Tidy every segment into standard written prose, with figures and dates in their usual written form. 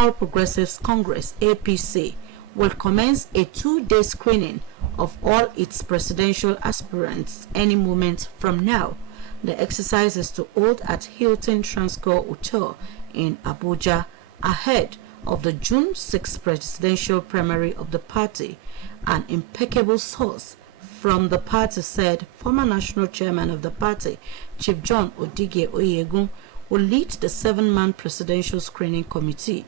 All Progressives Congress (APC) will commence a 2-day screening of all its presidential aspirants any moment from now. The exercise is to hold at Hilton Transcorp Hotel in Abuja ahead of the June 6 presidential primary of the party. An impeccable source from the party said former national chairman of the party, Chief John Odige Oyegun, will lead the 7-man presidential screening committee.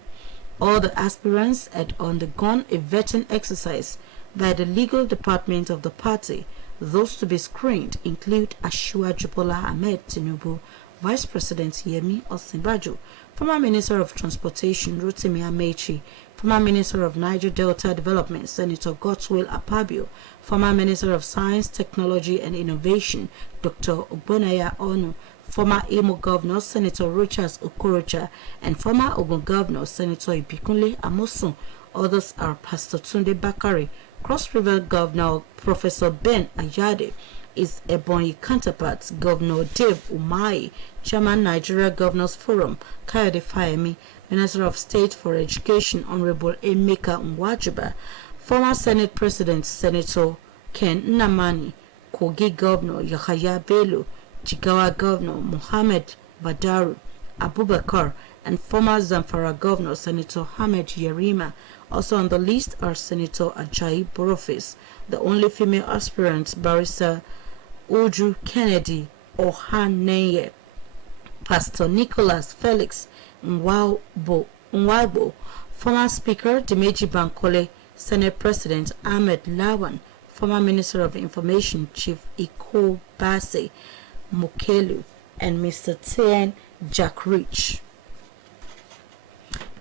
All the aspirants had undergone a vetting exercise by the legal department of the party. Those to be screened include Asiwaju Bola Ahmed Tinubu, Vice President Yemi Osinbajo, former Minister of Transportation Rotimi Amechi, former Minister of Niger Delta Development Senator Godswill Akpabio, former Minister of Science, Technology and Innovation Dr. Ogbonaya Onu, former Imo Governor Senator Rochas Okorocha, and former Ogun Governor Senator Ibikunle Amosun. Others are Pastor Tunde Bakari, Cross River Governor Professor Ben Ayade, his Ebonyi counterpart Governor Dave Umahi, Chairman Nigeria Governors Forum Kayode Fayemi, Minister of State for Education Honorable Emeka Nwajuba, former Senate President Senator Ken Nnamani, Kogi Governor Yahaya Bello, Jigawa Governor Mohammed Badaru Abubakar, and former Zamfara Governor Senator Ahmed Yerima. Also on the list are Senator Ajayi Boroface, the only female aspirant Barrister Uju Kennedy Ohaneye, Pastor Nicholas Felix Nwagbo, former Speaker Dimeji Bankole, Senate President Ahmed Lawan, former Minister of Information Chief Iko Base Mokelu, and Mr. Tien Jack Rich.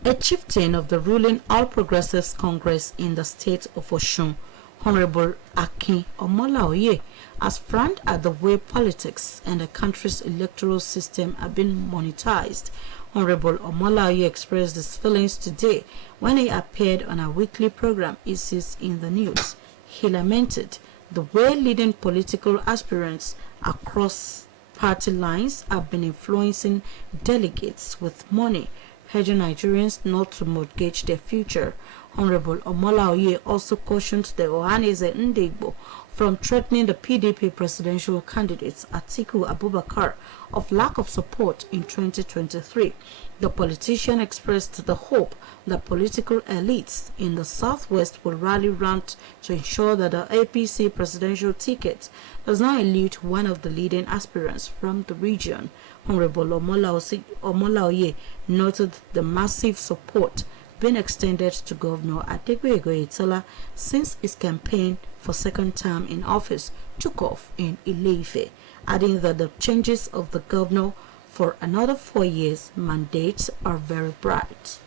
A chieftain of the ruling All Progressives Congress in the state of Osun, Honorable Akin Omolaoye, has frowned at the way politics and the country's electoral system have been monetized. Honorable Omolaoye expressed his feelings today when he appeared on a weekly program, Issues in the News. He lamented the way leading political aspirants across party lines have been influencing delegates with money, urging Nigerians not to mortgage their future. Honorable Omolaoye also cautioned the Ohanaeze Ndigbo from threatening the PDP presidential candidate Atiku Abubakar of lack of support in 2023. The politician expressed the hope that political elites in the southwest will rally round to ensure that the APC presidential ticket does not elude one of the leading aspirants from the region. Honorable Omolaoye noted the massive support being extended to Governor Adegboyega Oyetola since his campaign for second term in office took off in Ile-Ife, adding that the changes of the governor for another 4 years mandates are very bright.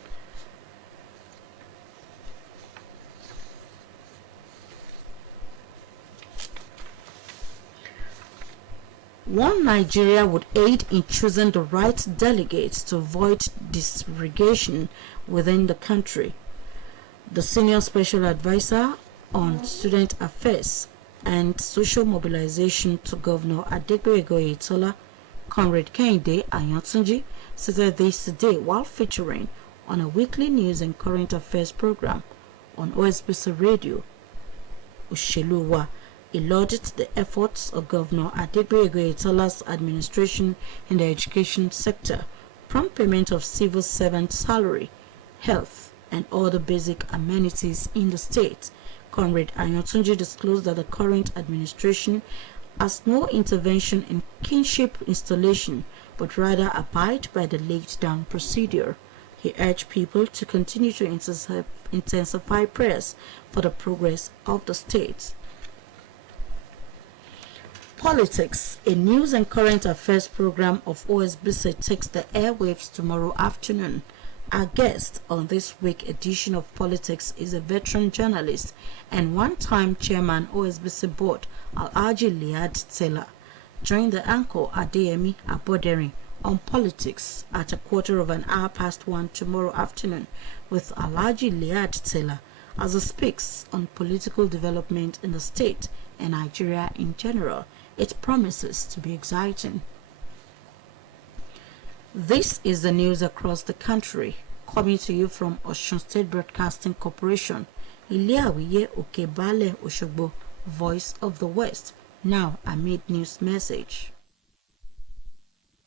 One Nigeria would aid in choosing the right delegates to avoid desegregation within the country. The Senior Special Advisor on Student Affairs and Social Mobilization to Governor Adegboyega Oyetola, Comrade Kehinde Ayantunji, said this today while featuring on a weekly news and current affairs program on OSBC Radio. Usheluwa, he lauded the efforts of Governor Adegboyega Oyetola's administration in the education sector, prompt payment of civil servant salary, health, and other basic amenities in the state. Comrade Ayantunji disclosed that the current administration has no intervention in kinship installation, but rather abide by the laid-down procedure. He urged people to continue to intensify prayers for the progress of the state. Politics, a news and current affairs program of OSBC, takes the airwaves tomorrow afternoon. Our guest on this week's edition of Politics is a veteran journalist and one-time chairman OSBC board, Alhaji Liad Taylor. Join the anchor Adeyemi Abodering on Politics at 1:15 tomorrow afternoon with Alhaji Liad Taylor as he speaks on political development in the state and Nigeria in general. It promises to be exciting. This is the news across the country. Coming to you from Osun State Broadcasting Corporation, Ile-Awiye Okebale Oshogbo, Voice of the West. Now, amid news message.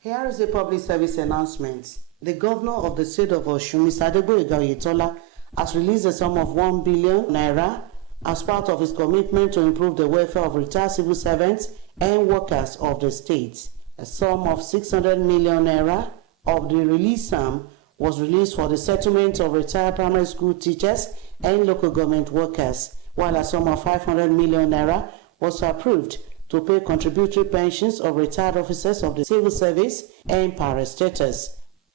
Here is a public service announcement. The governor of the state of Osun, Mr. Adegboyega Oyetola, has released a sum of 1 billion naira as part of his commitment to improve the welfare of retired civil servants and workers of the state. A sum of 600 million naira of the release sum was released for the settlement of retired primary school teachers and local government workers, while a sum of 500 million naira was approved to pay contributory pensions of retired officers of the civil service and parastatals.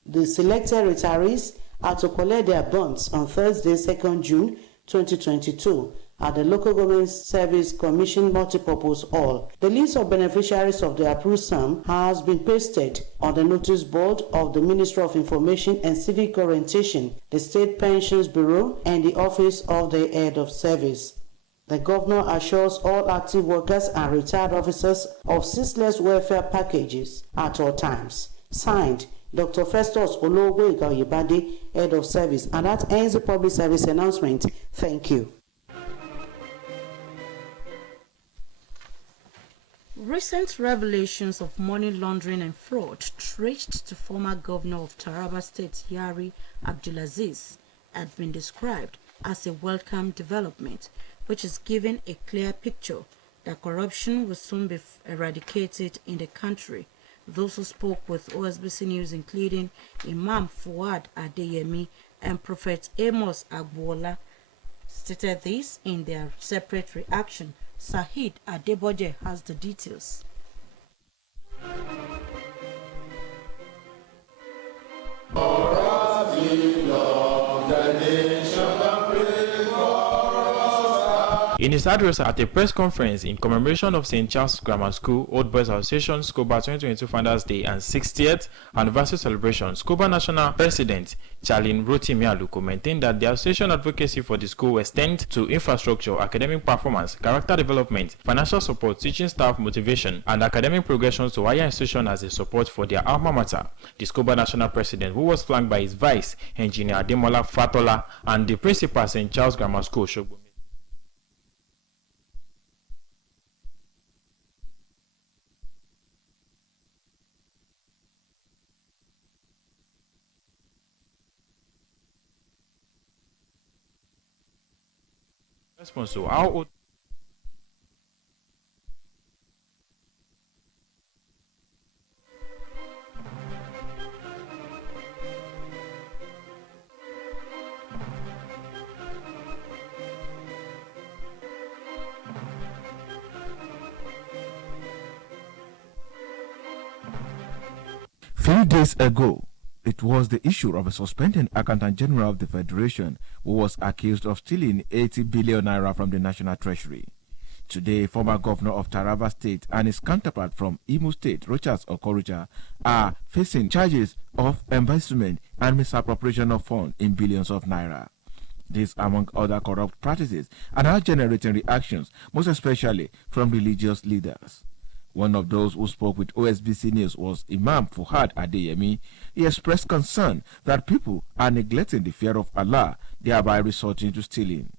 The selected retirees are to collect their bonds on Thursday, 2nd June 2022 at the Local Government Service Commission Multipurpose Hall. The list of beneficiaries of the approved sum has been pasted on the notice board of the Ministry of Information and Civic Orientation, the State Pensions Bureau, and the Office of the Head of Service. The governor assures all active workers and retired officers of ceaseless welfare packages at all times. Signed, Dr. Festus Ologboyega Oyebade, Head of Service. And that ends the public service announcement. Thank you. Recent revelations of money laundering and fraud traced to former governor of Taraba State, Yari Abdulaziz, had been described as a welcome development, which is giving a clear picture that corruption will soon be eradicated in the country. Those who spoke with OSBC News, including Imam Fuad Adeyemi and Prophet Amos Agbola, stated this in their separate reaction. Sahid Adeboje has the details. In his address at a press conference in commemoration of St. Charles Grammar School, Old Boys Association, Scoba 2022 Founders Day and 60th Anniversary Celebration, Scoba National President Charlene Rotimi Aluko maintained that the association advocacy for the school extends to infrastructure, academic performance, character development, financial support, teaching staff motivation, and academic progression to higher institutions as a support for their alma mater. The Scoba National President, who was flanked by his Vice, Engineer Ademola Fatola, and the Principal St. Charles Grammar School, Shogbo, response to how old Few days ago, it was the issue of a suspended Accountant General of the Federation who was accused of stealing 80 billion naira from the National Treasury. Today, former governor of Taraba State and his counterpart from Imo State, Rochas Okorocha, are facing charges of embezzlement and misappropriation of funds in billions of naira. This, among other corrupt practices, are now generating reactions, most especially from religious leaders. One of those who spoke with OSBC News was Imam Fuad Adeyemi. He expressed concern that people are neglecting the fear of Allah, thereby resorting to stealing.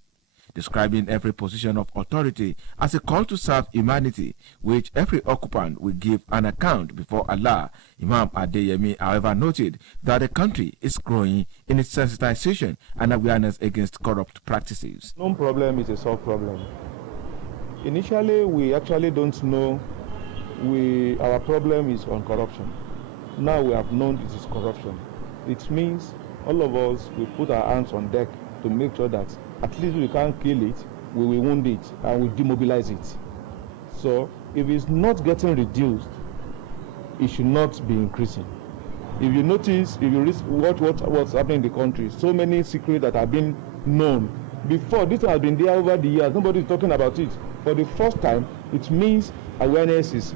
Describing every position of authority as a call to serve humanity, which every occupant will give an account before Allah, Imam Adeyemi, however, noted that the country is growing in its sensitization and awareness against corrupt practices. No problem is a solved problem. Initially, we actually don't know our problem is on corruption. Now we have known it is corruption. It means all of us will put our hands on deck to make sure that at least we can't kill it, we will wound it, and we demobilize it. So if it's not getting reduced, it should not be increasing. If you notice, if you what's happening in the country, so many secrets that have been known before, this has been there over the years, nobody is talking about it. For the first time, it means awareness is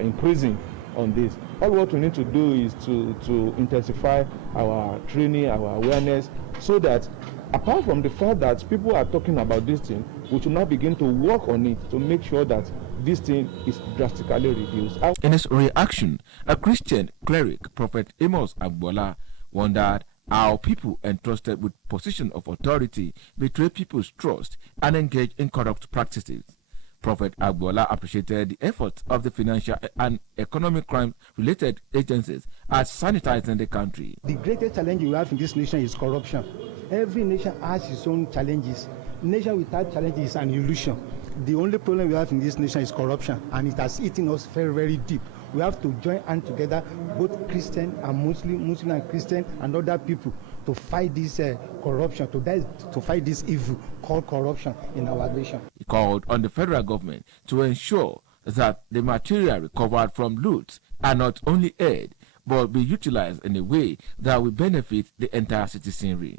increasing on this. All what we need to do is to intensify our training, our awareness, so that apart from the fact that people are talking about this thing, we should now begin to work on it to make sure that this thing is drastically reduced. In his reaction, a Christian cleric, Prophet Amos Agbola, wondered Our people entrusted with position of authority betray people's trust and engage in corrupt practices. Prophet Agbola appreciated the efforts of the financial and economic crime-related agencies at sanitizing the country. The greatest challenge we have in this nation is corruption. Every nation has its own challenges. Nation without challenges is an illusion. The only problem we have in this nation is corruption, and it has eaten us very, very deep. We have to join hands together, both Christian and Muslim and Christian and other people, to fight this corruption, to fight this evil called corruption in our nation. He called on the federal government to ensure that the material recovered from loots are not only aired, but be utilized in a way that will benefit the entire citizenry.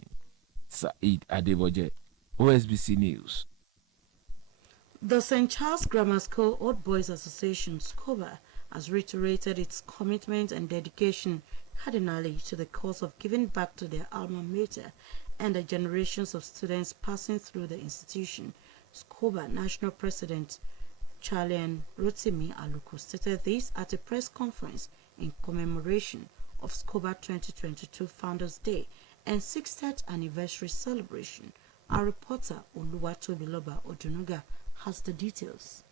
Saeed Adeboje, OSBC News. The St. Charles Grammar School Old Boys Association, SCOBA, has reiterated its commitment and dedication cardinally to the cause of giving back to their alma mater and the generations of students passing through the institution. SCOBA National President Charlian Rotimi Aluko stated this at a press conference in commemoration of SCOBA 2022 Founders Day and 60th anniversary celebration. Our reporter Oluwatobiloba Odunuga has the details.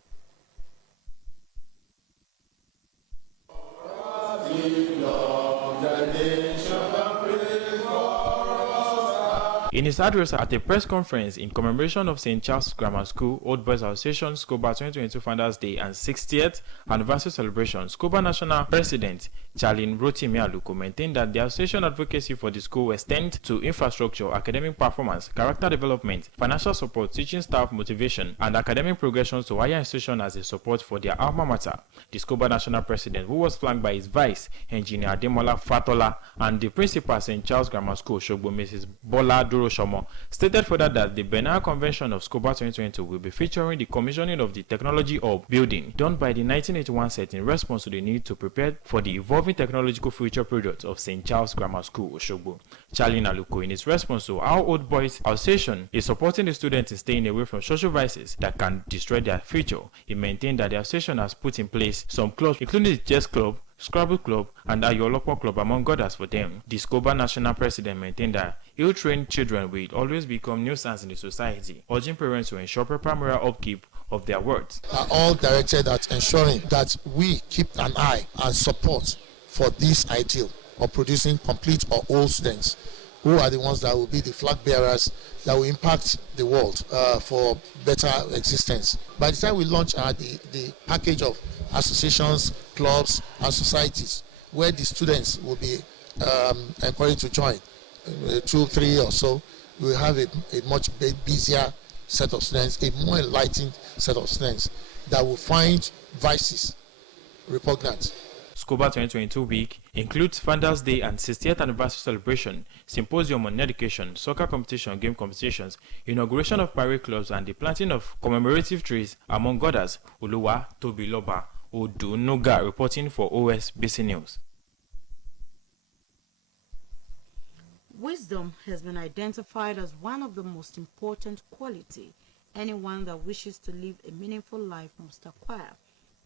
In his address at a press conference in commemoration of St. Charles Grammar School Old Boys Association SCOBA 2022 Founders Day and 60th anniversary celebration, SCOBA National President Charlene Rotimi Aluko maintained that the association advocacy for the school extends to infrastructure, academic performance, character development, financial support, teaching staff motivation, and academic progression to higher institutions as a support for their alma mater. The SCOBA National President, who was flanked by his vice, Engineer Ademola Fatola, and the principal St. Charles Grammar School, Shogbo, Mrs. Bola Duro Shomo, stated further that the Biennial Convention of SCOBA 2022 will be featuring the commissioning of the Technology Hub building done by the 1981 set in response to the need to prepare for the evolving technological future products of St. Charles Grammar School, Oshogbo. Charlie Naluko, in his response to how Old Boys Association is supporting the students in staying away from social vices that can destroy their future, he maintained that the association has put in place some clubs, including the Chess Club, Scrabble Club, and Ayolopo Club, among others, for them. The SCOBA National President maintained that ill-trained children will always become nuisance in the society, urging parents to ensure proper moral upkeep of their words. Are all directed at ensuring that we keep an eye and support for this ideal of producing complete or old students who are the ones that will be the flag bearers that will impact the world for better existence. By the time we launch the package of associations, clubs, and societies, where the students will be encouraged to join, 2, 3 or so, we will have a much busier set of students, a more enlightened set of students that will find vices repugnant. SCOBA 2022 week includes Founders Day and 60th anniversary celebration, symposium on education, soccer competition, game competitions, inauguration of parade clubs, and the planting of commemorative trees, among others. Uluwa Tobiloba Odunuga reporting for OSBC News. Wisdom has been identified as one of the most important quality anyone that wishes to live a meaningful life must acquire.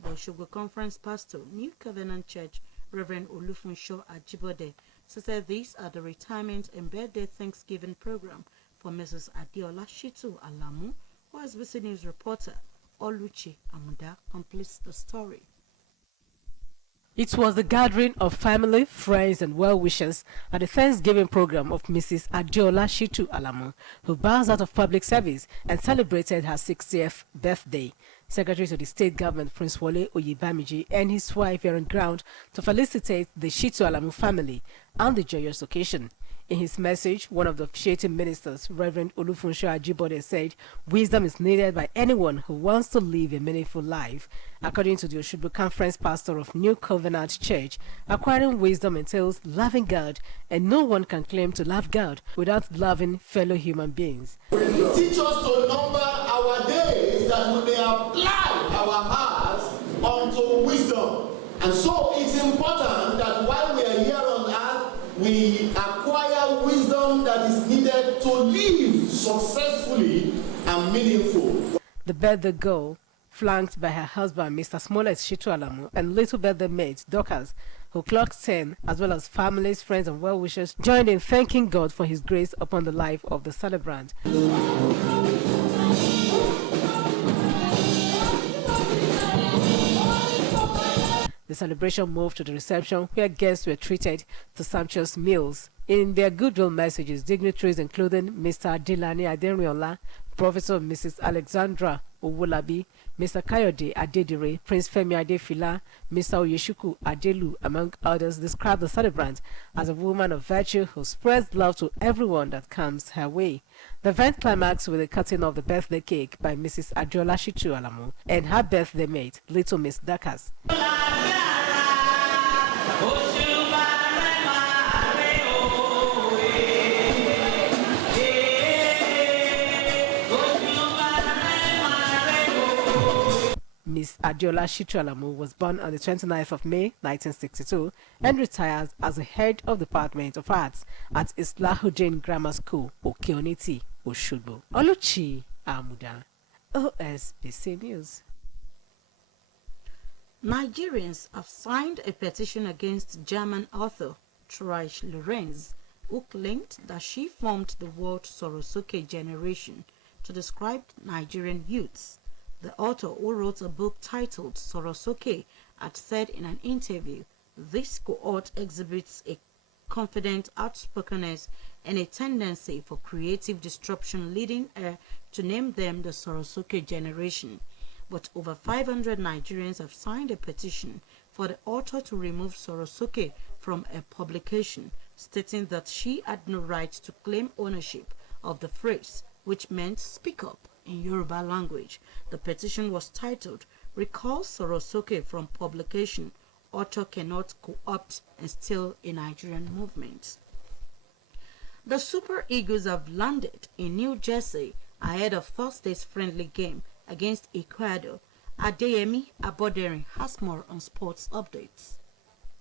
The Oshogbo Conference Pastor, New Covenant Church, Reverend Olufunsho Ajibode, said this at the retirement and birthday Thanksgiving program for Mrs. Adiola Shitu Alamu. OSBC News reporter Oluchi Amuda completes the story. It was the gathering of family, friends, and well-wishers at the Thanksgiving program of Mrs. Adiola Shitu Alamu, who bows out of public service and celebrated her 60th birthday. Secretary to the State Government, Prince Wole Oyebamiji, and his wife were on ground to felicitate the Shitu Alamu family on the joyous occasion. In his message, one of the officiating ministers, Reverend Olufunsho Ajibode, said, "Wisdom is needed by anyone who wants to live a meaningful life." According to the Oshogbo Conference pastor of New Covenant Church, acquiring wisdom entails loving God, and no one can claim to love God without loving fellow human beings. Teach us to number our days that we may apply our hearts unto wisdom. And so it's important that while we are here on earth, we acquire wisdom that is needed to live successfully and meaningful. The birthday girl, flanked by her husband, Mr. Smollett Shitu Alamu, and little birthday mate, Dorcas, who clocked 10, as well as families, friends, and well-wishers, joined in thanking God for his grace upon the life of the celebrant. The celebration moved to the reception, where guests were treated to sumptuous meals. In their goodwill messages, dignitaries including Mr. Dilani Adenriola, Professor Mrs. Alexandra Owolabi, Mr. Kayode Adedire, Prince Femi Adefila, Mr. Oyeshuku Adelu, among others, described the celebrant as a woman of virtue who spreads love to everyone that comes her way. The event climaxed with the cutting of the birthday cake by Mrs. Adjola Shitu Alamu and her birthday mate, Little Miss Dakas. Miss Adjola Shitralamu was born on the 29th of May 1962 and retires as the head of the Department of Arts at Islahuddin Grammar School, Okeoniti, Oshogbo. Oluchi Amuda, OSBC News. Nigerians have signed a petition against German author Trish Lorenz, who claimed that she formed the word Sorosuke generation to describe Nigerian youths. The author, who wrote a book titled Sorosuke, had said in an interview, this cohort exhibits a confident outspokenness and a tendency for creative disruption, leading her to name them the Sorosuke generation. But over 500 Nigerians have signed a petition for the author to remove Sorosuke from a publication, stating that she had no right to claim ownership of the phrase, which meant speak up in Yoruba language. The petition was titled, Recall Sorosuke from Publication. Author cannot co-opt and steal a Nigerian movement. The Super Eagles have landed in New Jersey ahead of Thursday's friendly game against Ecuador. Adeyemi Abodering has more on sports updates.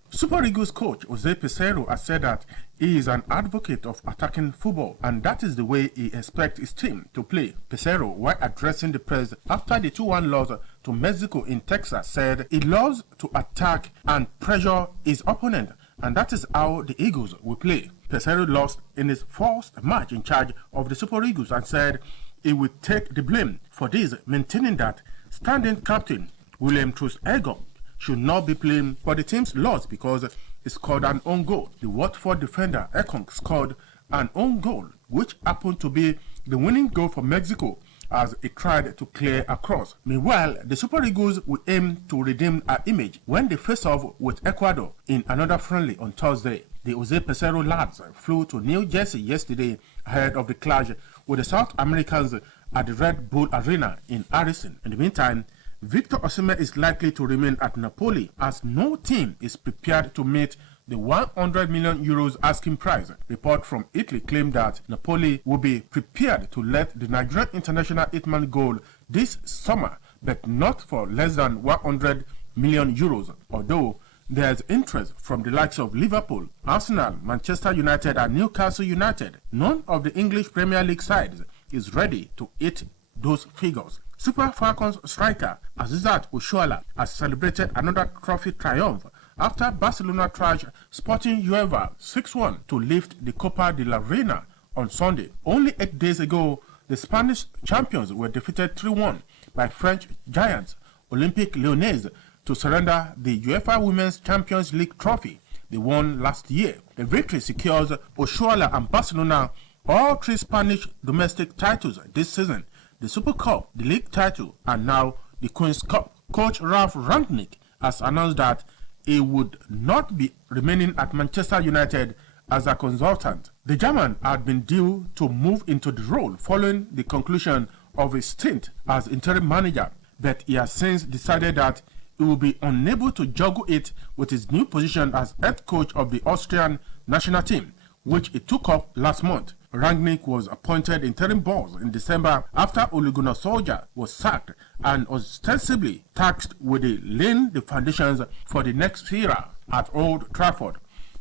Super Eagles coach Jose Peseiro has said that he is an advocate of attacking football, and that is the way he expects his team to play. Peseiro, while addressing the press after the 2-1 loss to Mexico in Texas, said he loves to attack and pressure his opponent, and that is how the Eagles will play. Peseiro lost in his first match in charge of the Super Eagles and said he would take the blame for this, maintaining that standing captain William Troost-Ekong should not be blamed for the team's loss because he scored an own goal. The Watford defender Ekong scored an own goal, which happened to be the winning goal for Mexico as he tried to clear across. Meanwhile, the Super Eagles will aim to redeem our image when they face off with Ecuador in another friendly on Thursday. The Jose Peseiro lads flew to New Jersey yesterday ahead of the clash with the South Americans at the Red Bull Arena in Harrison. In the meantime, Victor Osimhen is likely to remain at Napoli as no team is prepared to meet the 100 million euros asking price. Report from Italy claimed that Napoli will be prepared to let the Nigerian international hitman go this summer, but not for less than 100 million euros, although there is interest from the likes of Liverpool, Arsenal, Manchester United and Newcastle United. None of the English Premier League sides is ready to hit those figures. Super Falcons striker Azizat Oshoala has celebrated another trophy triumph after Barcelona trashed Sporting Huelva 6-1 to lift the Copa de la Reina on Sunday. Only 8 days ago, the Spanish champions were defeated 3-1 by French giants Olympique Lyonnais to surrender the UEFA Women's Champions League trophy they won last year. The victory secures Oshoala and Barcelona all 3 Spanish domestic titles this season: the Super Cup, the league title, and now the Queen's Cup. Coach Ralph Rangnick has announced that he would not be remaining at Manchester United as a consultant. The German had been due to move into the role following the conclusion of his stint as interim manager, but he has since decided that he will be unable to juggle it with his new position as head coach of the Austrian national team, which he took up last month. Rangnick was appointed interim boss in December after Ole Gunnar Solskjaer was sacked and ostensibly tasked with laying the foundations for the next era at Old Trafford.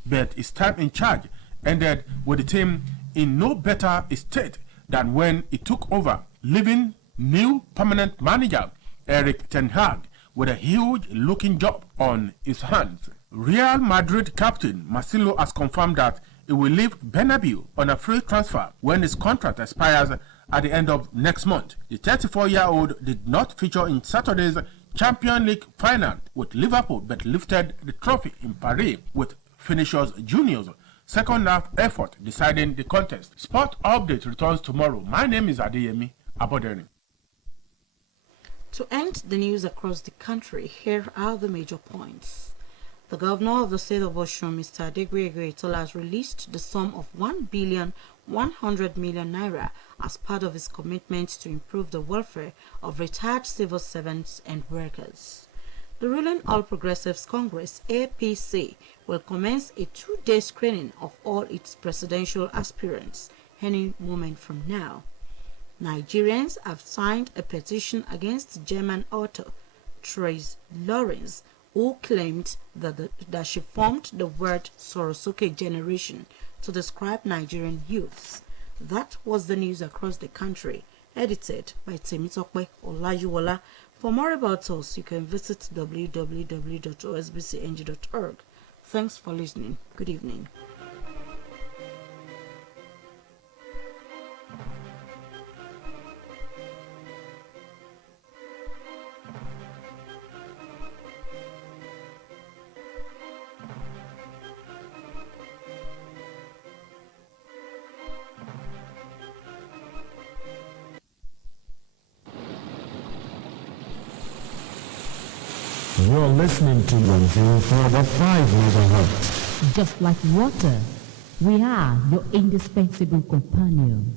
But his time in charge ended with the team in no better state than when he took over, leaving new permanent manager Erik ten Hag with a huge looking job on his hands. Real Madrid captain Marcelo has confirmed that he will leave Bernabeu on a free transfer when his contract expires at the end of next month. The 34-year-old did not feature in Saturday's Champions League final with Liverpool, but lifted the trophy in Paris with Vinicius Junior's second half effort deciding the contest. Sport Update returns tomorrow. My name is Adeyemi Aboderi. To end the news across the country, here are the major points. The governor of the state of Osun, Mr. Adegoye Oyetola, has released the sum of 1,100 million naira as part of his commitment to improve the welfare of retired civil servants and workers. The ruling All Progressives Congress, APC, will commence a 2-day screening of all its presidential aspirants any moment from now. Nigerians have signed a petition against German author Trace Lawrence, who claimed that she formed the word Sorosuke generation to describe Nigerian youths. That was the news across the country, edited by Temitope Olajuwola. For more about us, you can visit www.osbcng.org. Thanks for listening. Good evening. You're listening to 104.5 megahertz. Just like water, we are your indispensable companion.